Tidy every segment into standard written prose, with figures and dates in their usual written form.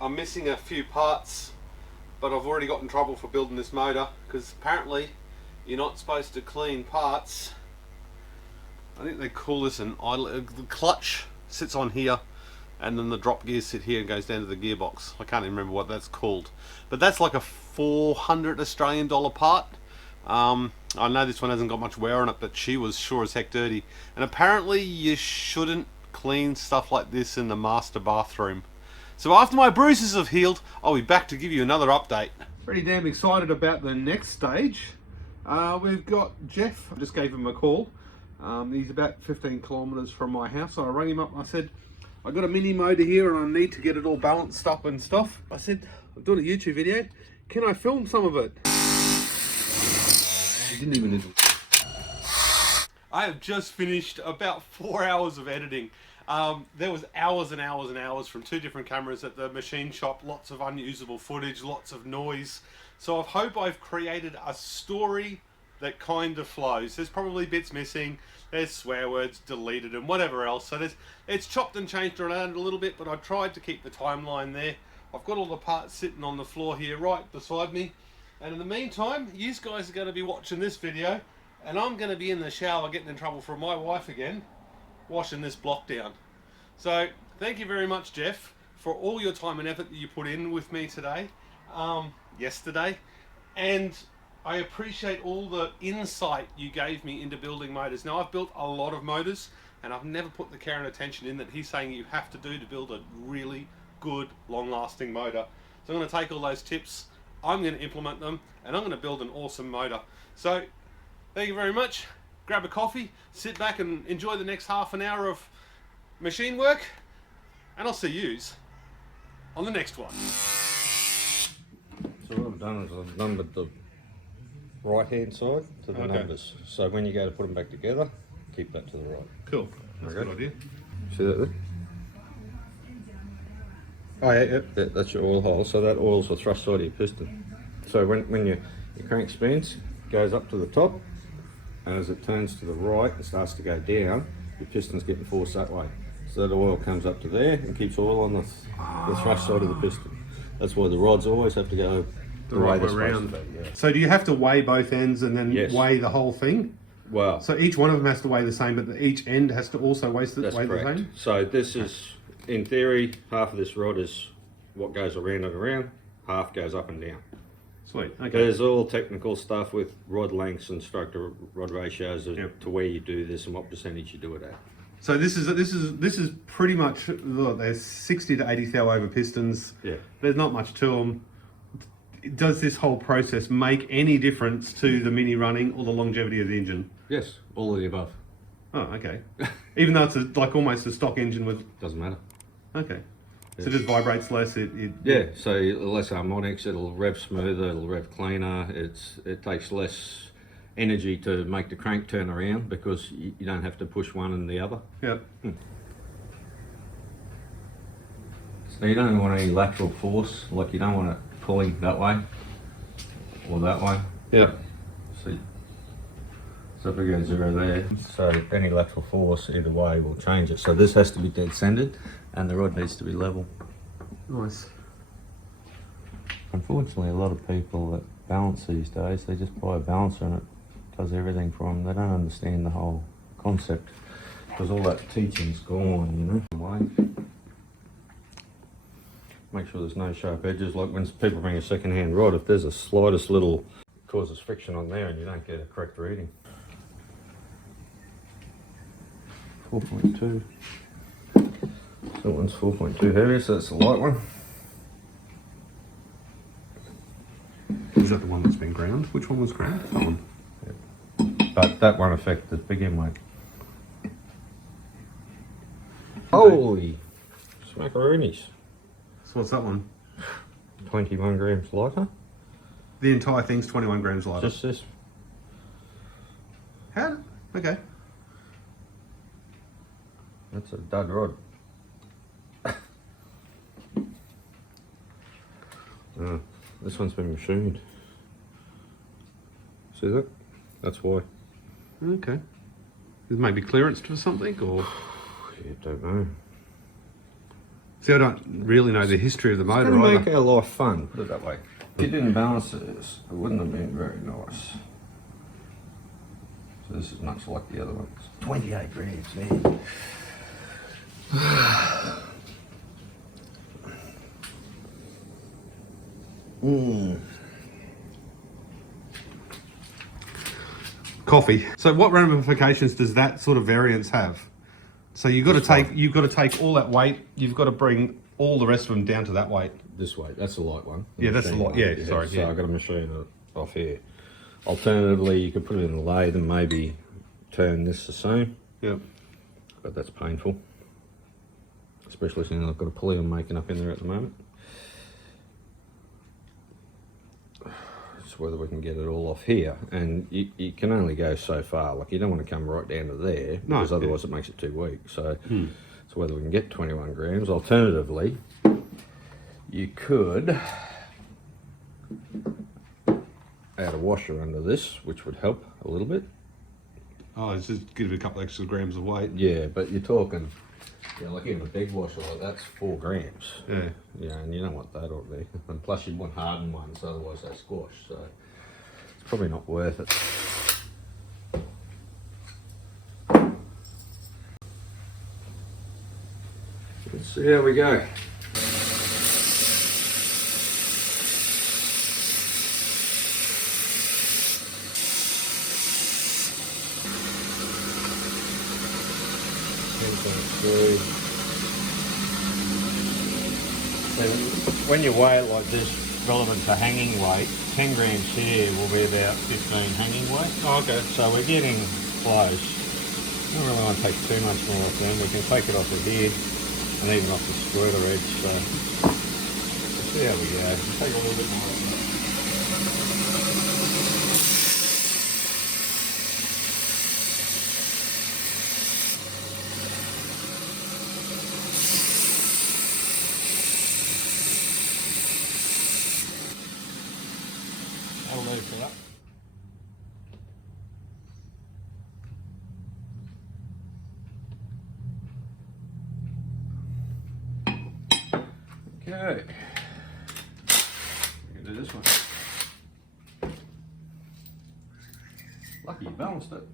I'm missing a few parts, but I've already got in trouble for building this motor because apparently you're not supposed to clean parts. I think they call this an idle. The clutch sits on here, and then the drop gears sit here and goes down to the gearbox. I can't even remember what that's called, but that's like a 400 Australian dollar part. I know this one hasn't got much wear on it, but she was sure as heck dirty. And apparently you shouldn't clean stuff like this in the master bathroom. So after my bruises have healed, I'll be back to give you another update. Pretty damn excited about the next stage. We've got Jeff. I just gave him a call. He's about 15 kilometers from my house. So I rang him up and I said, I got a mini motor here and I need to get it all balanced up and stuff. I said, I'm doing a YouTube video. Can I film some of it? He didn't even listen. I have just finished about 4 hours of editing. There was hours and hours and hours from 2 different cameras at the machine shop, lots of unusable footage, lots of noise. So I hope I've created a story that kind of flows. There's probably bits missing, there's swear words deleted and whatever else. So it's chopped and changed around a little bit, but I tried to keep the timeline there. I've got all the parts sitting on the floor here right beside me. And in the meantime, you guys are going to be watching this video, and I'm going to be in the shower getting in trouble from my wife again, washing this block down. So thank you very much, Jeff, for all your time and effort that you put in with me today, yesterday, and I appreciate all the insight you gave me into building motors. Now, I've built a lot of motors, and I've never put the care and attention in that he's saying you have to do to build a really good, long-lasting motor. So I'm going to take all those tips, I'm going to implement them, and I'm going to build an awesome motor. So thank you very much. Grab a coffee, sit back and enjoy the next half an hour of machine work, and I'll see yous on the next one. So what I've done is I've numbered the right hand side to the numbers. So when you go to put them back together, keep that to the right. Cool. That's a good idea. See that there? Oh yeah, yeah. That's your oil hole. So that oil's the thrust side of your piston. So when your crank spins, goes up to the top, and as it turns to the right and starts to go down, your piston's getting forced that way. So that oil comes up to there and keeps oil on the thrust side of the piston. That's why the rods always have to go the way they're supposed to be. Yeah. So do you have to weigh both ends and then Yes. weigh the whole thing? Well, So each one of them has to weigh the same, but each end has to also weigh the same? So this is, in theory, half of this rod is what goes around and around, half goes up and down. Sweet, okay. There's all technical stuff with rod lengths and stroke to rod ratios to where you do this and what percentage you do it at. So this is pretty much, look, there's 60 to 80 thou over pistons. Yeah. There's not much to them. Does this whole process make any difference to the mini running or the longevity of the engine? Yes, all of the above. Oh, okay. Even though it's like almost a stock engine with... Doesn't matter. Okay. So it just vibrates less? Yeah, so less harmonics, it'll rev smoother, it'll rev cleaner, it takes less energy to make the crank turn around because you don't have to push one and the other. Yep. So you don't want any lateral force, like you don't want it pulling that way or that way. Yeah. So if we go 0 there, so any lateral force either way will change it. So this has to be dead centered and the rod needs to be level. Nice. Unfortunately, a lot of people that balance these days, they just buy a balancer and it does everything for them. They don't understand the whole concept because all that teaching's gone, you know. Make sure there's no sharp edges. Like when people bring a second-hand rod, if there's a slightest little, it causes friction on there and you don't get a correct reading. 4.2. That one's 4.2 heavy, so that's the light one. Is that the one that's been ground? Which one was ground? That one. Yep. But that won't affect the big end weight. Holy smackaroonies. So what's that one? 21 grams lighter. The entire thing's 21 grams lighter? Just this. How? Okay. That's a dud rod. This one's been machined. See that? That's why. Okay. Is maybe clearance for something or? Yeah, don't know. See, I don't really know the history of the motor It's going to either. make our life fun, put it that way. If you didn't balance this, it wouldn't have been very nice. So this is much like the other ones. 28 grams there. Coffee. So what ramifications does that sort of variance have? So you've got to take all that weight. You've got to bring all the rest of them down to that weight. This way, that's the light one. Yeah, that's the light. Yeah, sorry. So I've got to machine it off here. Alternatively, you could put it in the lathe and maybe turn this the same. Yep. But that's painful. Especially since I've got a pulley I'm making up in there at the moment. It's whether we can get it all off here. And you can only go so far. Like, you don't want to come right down to there, because otherwise it makes it too weak. So it's whether we can get 21 grams. Alternatively, you could add a washer under this, which would help a little bit. Oh, it's just give it a couple extra grams of weight. Yeah, but you're talking, like even a big washer like that's 4 grams. Yeah. Yeah, and you don't want that on there. And plus you'd want hardened ones, otherwise they squash. So it's probably not worth it. Let's see how we go. When you weigh it like this, relevant to hanging weight, 10 grams here will be about 15 hanging weight. Oh, okay. So we're getting close. We don't really want to take too much more off them. We can take it off the head and even off the squirter edge. So let's see how we go. Take a little bit more off that. That'll do for that. Okay. We can do this one. Lucky you balanced it.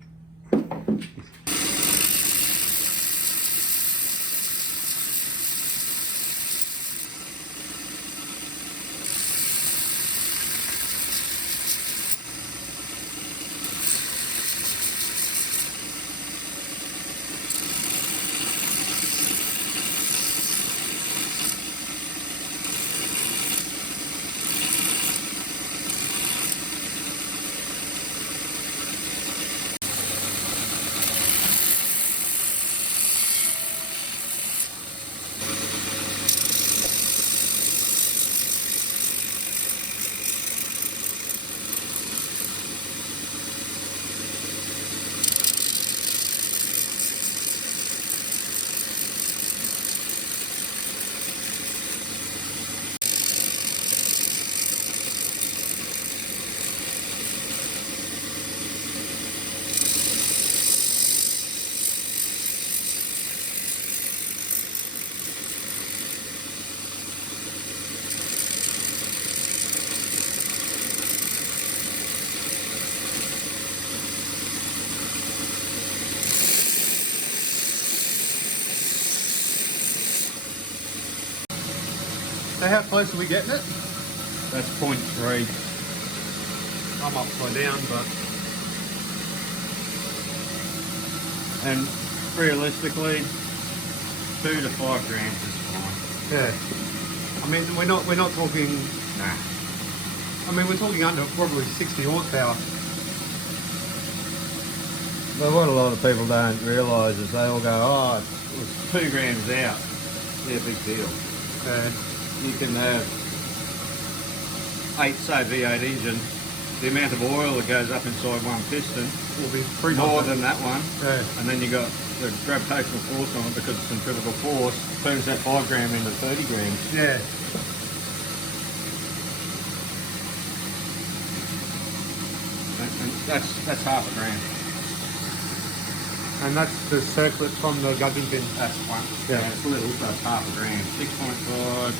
So how close are we getting it? That's 0.3. I'm upside down, but And realistically, 2 to 5 grams is fine. yeah. I mean, we're not talking. Nah. I mean, we're talking under probably 60 horsepower. But what a lot of people don't realise is they all go, oh, it was 2 grams out. Yeah, big deal. You can have 8, say, V8 engine. The amount of oil that goes up inside one piston Will be 3 more than that one. Yeah. And then you got the gravitational force on it because of centrifugal force, turns that 5 gram into 30 grams. Yeah. And that's half a gram. And that's the circlet from the gudgeon pin. That's one. Yeah. Yeah, it's little, so it's half a gram. 6.5,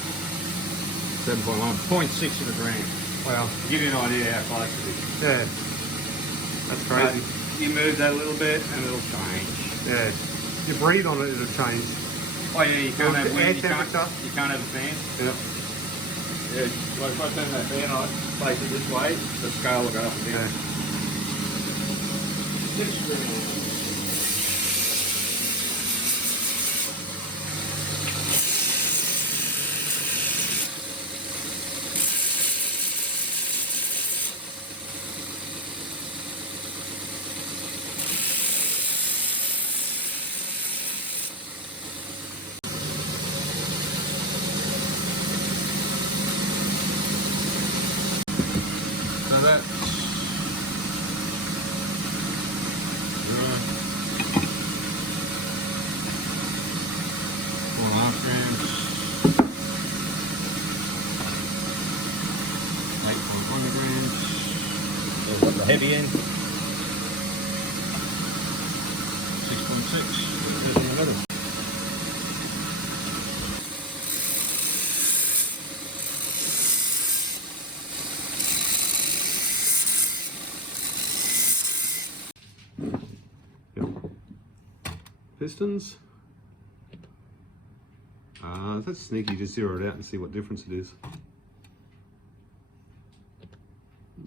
7.1, 0.6 of a gram. Wow. To give you an idea how close it is. Yeah. That's crazy. But you move that a little bit and it'll change. Yeah. You breathe on it, it'll change. Oh yeah, you can't have wind, you can't temperature. have a fan. Yep. Yeah, like if I turn that fan on, face it this way, the scale will go up and down. Yeah. 6 grams. So that's 4.5 grams, 8.1 grams. There's got the heavy end. 6.6. There's in the middle. Pistons. That's sneaky, just zero it out and see what difference it is.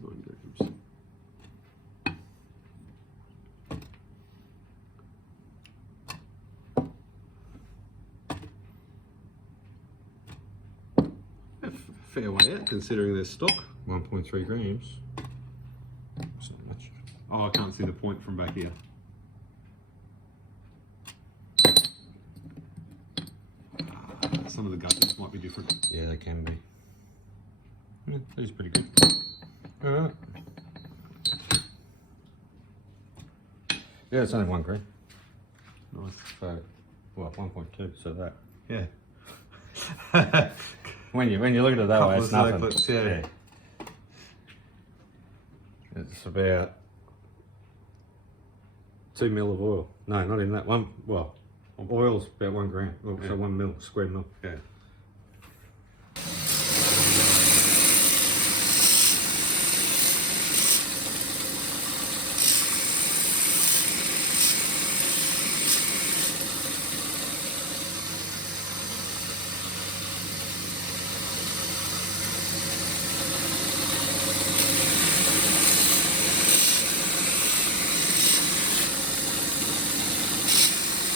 9 grams. Fair way out considering their stock. 1.3 grams. That's not much. Oh, I can't see the point from back here. Some of the gudgeons might be different. Yeah, they can be. Yeah, these are pretty good. Alright. Yeah, it's only 1 gram. Nice. So, well, 1.2, so that. Yeah. When you look at it that way, Couple it's of nothing. circlets, yeah. It's about 2 mil of oil. No, not in that one. Well, oil's about 1 gram. Well, Yeah. so 1 mil, square mil. Yeah.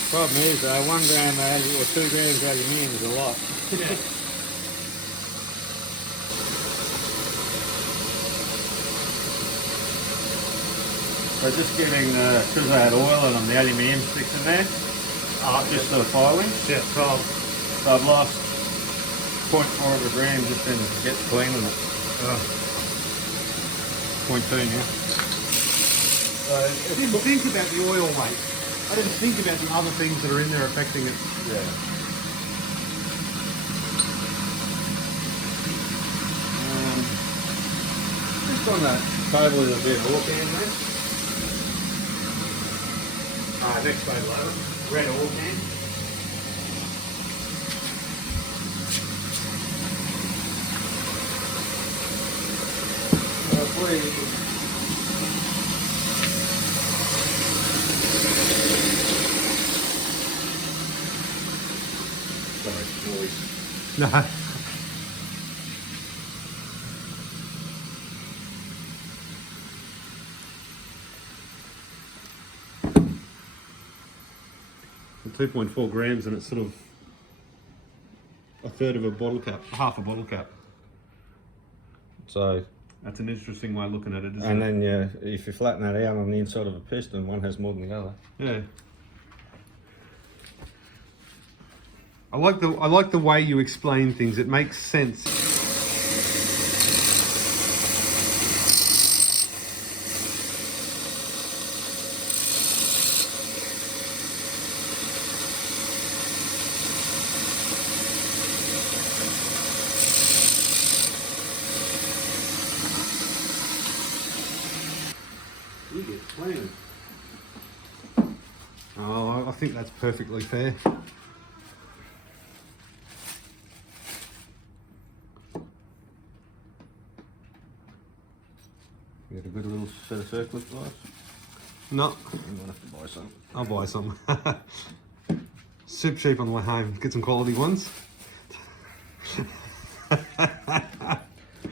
Problem is, 1 gram or 2 grams aluminium is a lot. So just giving, because I had oil and the aluminium sticks in there, just for the filing. Yeah, so So I've lost 0.4 of a gram just in get cleaning it. 0.2 now. I didn't think about the oil weight. I didn't think about the other things that are in there affecting it. Yeah. Just on that table is a bit of oil can there. Next table over. Red oil can. Sorry, noise. No. The 2.4 grams and it's sort of a third of a bottle cap, half a bottle cap. So, That's an interesting way of looking at it, isn't and it? then if you flatten that out on the inside of a piston, one has more than the other. Yeah. I like the way you explain things. It makes sense. You get clean. think that's perfectly fair. You got a good little set of circlets, guys? No, You might have to buy some. I'll buy some. Super cheap on the way home. Get some quality ones.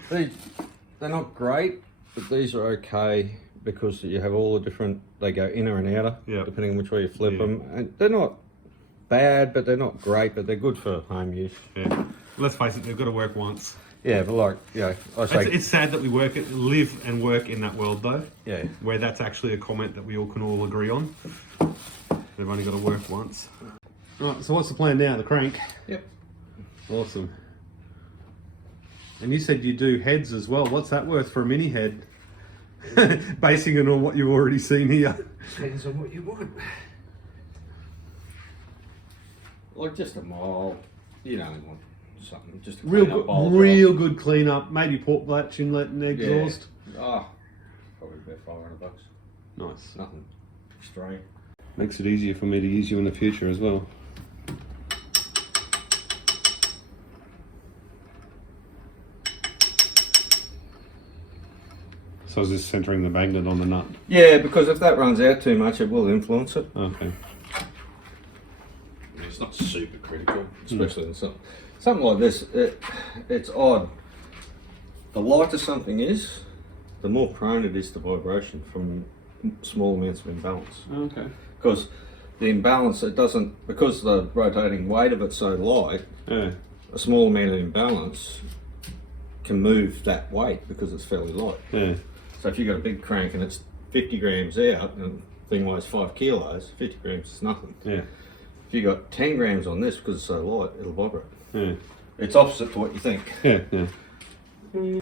They're not great, but these are okay because you have all the different, they go inner and outer, Yeah. depending on which way you flip them. And they're not bad, but they're not great, but they're good for home use. Yeah. Let's face it, they've got to work once. Yeah, but like, I say... It's sad that we live and work in that world though. Yeah. Where that's actually a comment that we all can all agree on. They've only got to work once. Right, so what's the plan now? The crank? Yep. Awesome. And you said you do heads as well. What's that worth for a mini head? Basing it on what you've already seen here. Depends on what you want. Like just a mile, you don't want something, just a Real good cleanup. Maybe port latch, inlet and exhaust. Yeah. Oh, probably about $500. Nice. Nothing extreme. Makes it easier for me to use you in the future as well. So is this centering the magnet on the nut? Yeah, because if that runs out too much, it will influence it. Okay. It's not super critical, especially in something like this. It's odd. The lighter something is, the more prone it is to vibration from small amounts of imbalance. Okay. Because the imbalance, it doesn't, because the rotating weight of it's so light, Yeah. a small amount of imbalance can move that weight because it's fairly light. Yeah. So if you've got a big crank and it's 50 grams out and the thing weighs 5 kilos, 50 grams is nothing. Yeah. If you got 10 grams on this because it's so light, it'll vibrate. Yeah. It's opposite to what you think. Yeah. Yeah. Okay.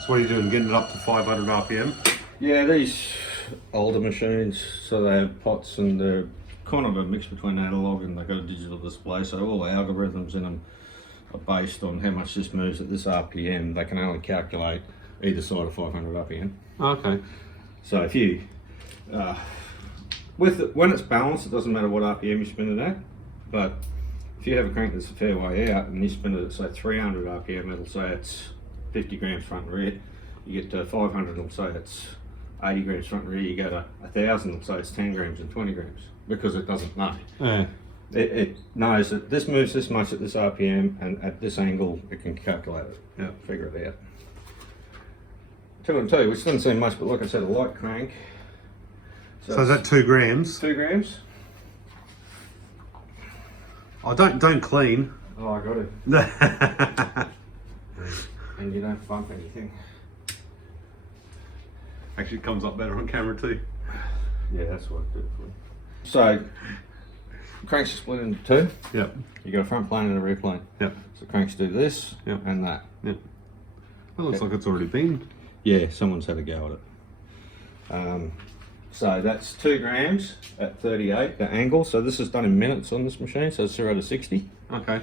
So what are you doing? Getting it up to 500 RPM? Yeah, these older machines, so they have pots and they're kind of a mix between analog and they've got a digital display, so all the algorithms in them are based on how much this moves at this RPM. They can only calculate either side of 500 RPM. Okay. So if you, when it's balanced, it doesn't matter what RPM you spin it at, but if you have a crank that's a fair way out and you spin it at say 300 RPM, it'll say it's 50 grams front and rear. You get to 500, it'll say it's 80 grams front and rear. You go to 1,000, it'll say it's 10 grams and 20 grams because it doesn't know. Yeah. It knows that this moves this much at this RPM and at this angle it can calculate it. Yeah. Figure it out. 2 and 2, which doesn't seem much, but like I said, a light crank. So is that 2 grams? 2 grams? Oh, don't clean. Oh, I got it. And you don't bump anything. Actually, it comes up better on camera too. Yeah, that's what I did for you. So, cranks are split into 2. Yep. You got a front plane and a rear plane. Yep. So cranks do this Yep. and that. Yep. It looks like it's already been. Yeah, someone's had a go at it. So that's 2 grams at 38, the angle. So this is done in minutes on this machine, so it's 0 to 60. Okay.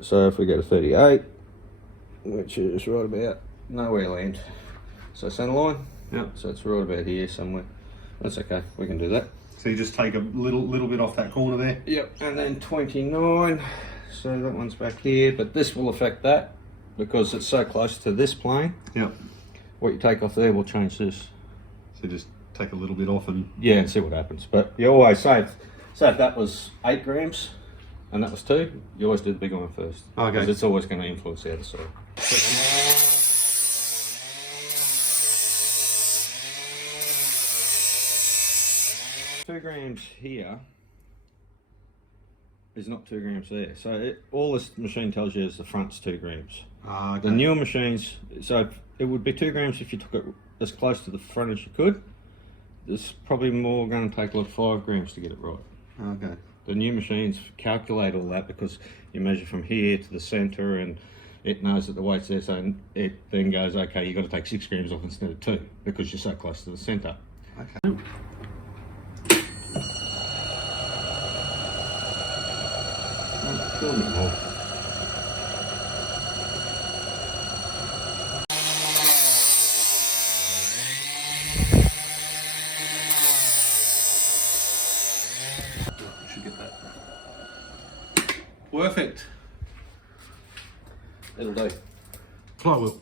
So if we go to 38, which is right about nowhere land. So center line. Yep. So it's right about here somewhere. That's okay, we can do that. So you just take a little bit off that corner there. Yep. And then 29. So that one's back here, but this will affect that because it's so close to this plane. Yep. What you take off there will change this. So just take a little bit off and... Yeah, and see what happens. But you always say if that was 8 grams and that was 2, you always do the big one first. Okay. Because it's always going to influence the other side. 2 grams here is not 2 grams there. So all this machine tells you is the front's 2 grams. Ah, okay. The newer machines, so it would be 2 grams if you took it as close to the front as you could. It's probably more going to take like 5 grams to get it right. Okay. The new machines calculate all that because you measure from here to the center and it knows that the weight's there, so it then goes, okay, you've got to take 6 grams off instead of 2 because you're so close to the center. Okay. A little bit more. Should get that. Perfect. It'll do. Flywheel.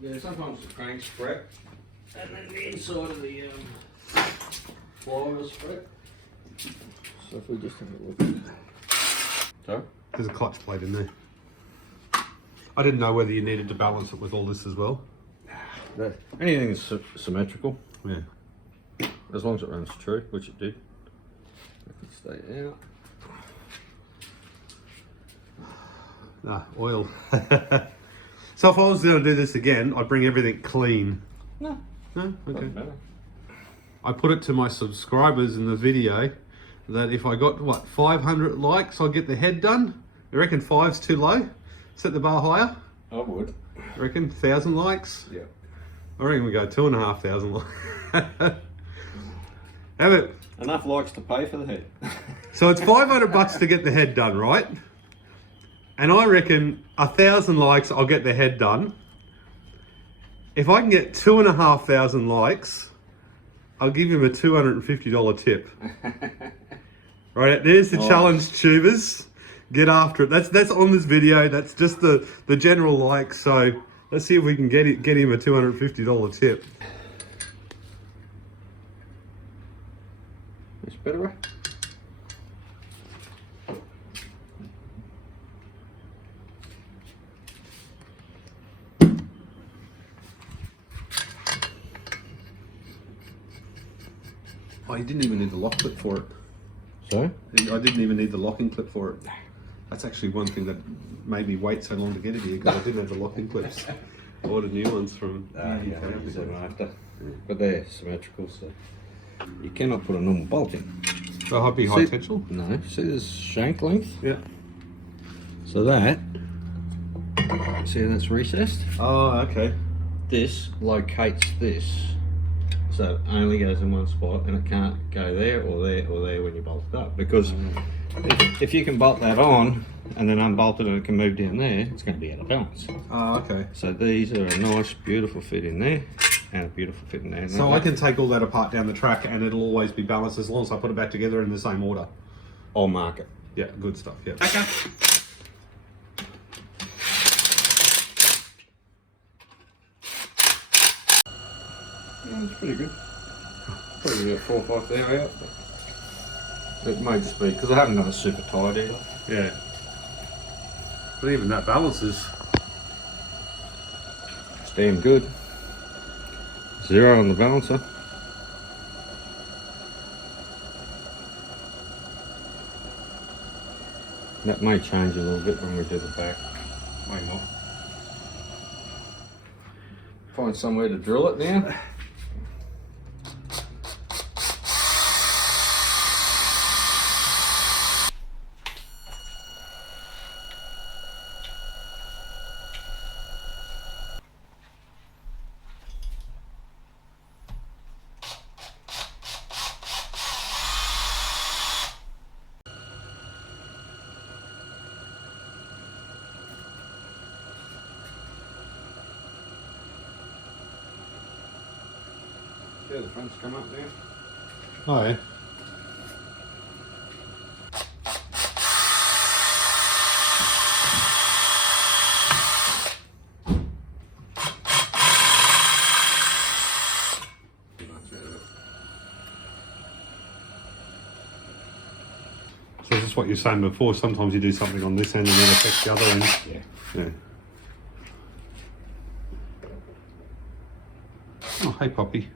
Yeah, sometimes the crank's fret, and then the inside of the flywheel's fret. So if we just have a look. So? There's a clutch plate in there. I didn't know whether you needed to balance it with all this as well. Anything is symmetrical, Yeah. as long as it runs true, which it did. It can stay out. Ah, oil. So if I was going to do this again, I'd bring everything clean. No, No? Okay. doesn't matter. I put it to my subscribers in the video that if I got, what, 500 likes, I'll get the head done. You reckon 5's too low? Set the bar higher? I would. You reckon 1,000 likes? Yeah. I reckon we go 2,500 likes. Have it. Enough likes to pay for the head. So it's 500 bucks to get the head done, right? And I reckon 1,000 likes, I'll get the head done. If I can get 2,500 likes, I'll give him a $250 tip. Right, there's the challenge, tubers. Get after it. That's on this video. That's just the general like. So let's see if we can get him a $250 tip. It's better, right? Oh, you didn't even need the lock clip for it. So? I didn't even need the locking clip for it. That's actually one thing that made me wait so long to get it here, because I didn't have the locking clips. I ordered new ones from after. But they're symmetrical, so you cannot put a normal bolt in. So high potential? No, see this shank length? Yeah. So that, see how that's recessed? Oh, okay. This locates this. So it only goes in one spot and it can't go there or there or there when you bolt it up. Because if you can bolt that on and then unbolt it and it can move down there, it's going to be out of balance. Oh, okay. So these are a nice, beautiful fit in there and a beautiful fit in there. So I can take all that apart down the track and it'll always be balanced as long as I put it back together in the same order. I'll mark it. Yeah, good stuff, yeah. Okay. Yeah, it's pretty good. Probably about 4 or 5 there out. It may just be because I haven't done it super tight either. Yeah. But even that balances. It's damn good. 0 on the balancer. That may change a little bit when we do the back. May not. Find somewhere to drill it now. Yeah, the front's come up now. Oh, yeah. So this is what you were saying before, sometimes you do something on this end and it affects the other end. Yeah. Yeah. Oh, hey Poppy.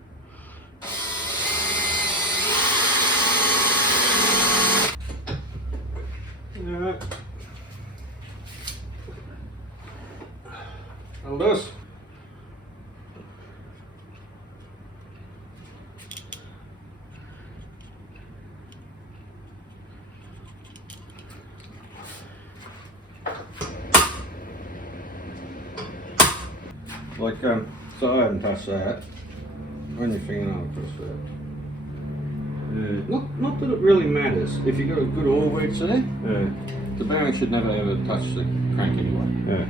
Yeah. That'll do us. Like, so I haven't touched that. Run your fingernail across that. Not that it really matters. If you've got a good oil wedge there, the bearing should never ever touch the crank anyway. Yeah.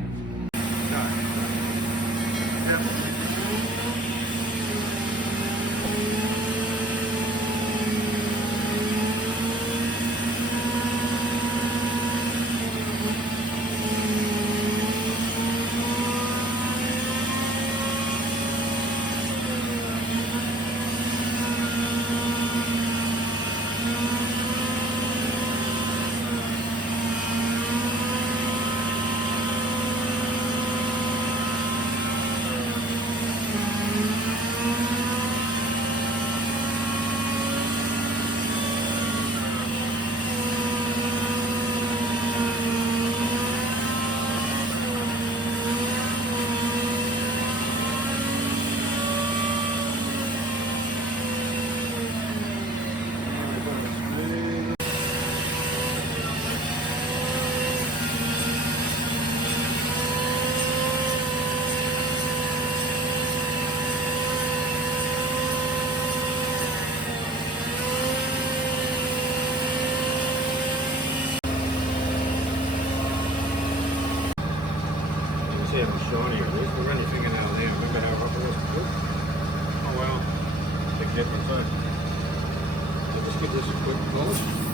See how shiny it is. We'll run your fingernail there. Remember how rough it was before? Oh wow. Big difference, eh? So just give this a quick polish.